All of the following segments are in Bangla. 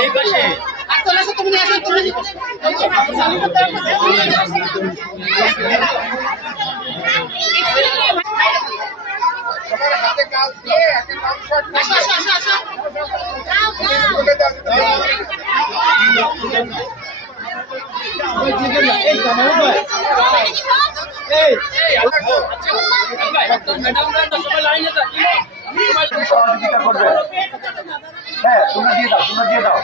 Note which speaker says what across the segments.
Speaker 1: স্যার দেন না সবাই দূরে দেন তুমি এই পাশে ম্যাডাম সবাই লাইনে থাকি।
Speaker 2: সহযোগিতা করবে হ্যাঁ তোমরা দিয়ে দাও তোমরা দিয়ে দাও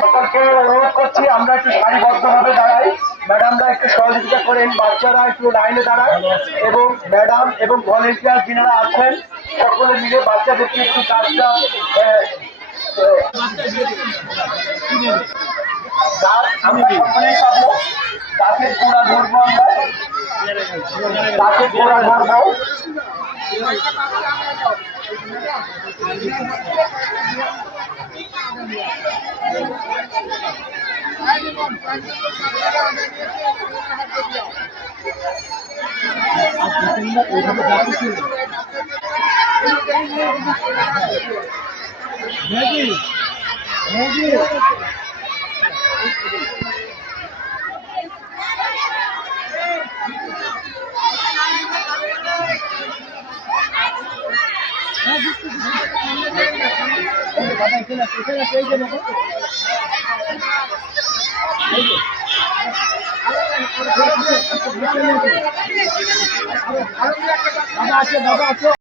Speaker 2: সকলকে অনুরোধ করছি, আমরা একটু সারিবদ্ধভাবে দাঁড়াই। ম্যাডামরা একটু সহযোগিতা করেন, বাচ্চারা একটু লাইনে দাঁড়ায় এবং ম্যাডাম এবং ভলেন্টিয়ার যিনারা আছেন, সকলে মিলে বাচ্চাদেরকে একটু কাজটা আমরা পাবো। তাকে ঘোড়া ঘর দাও Maggie! Maggie! দাদা আছে দাদা আছে।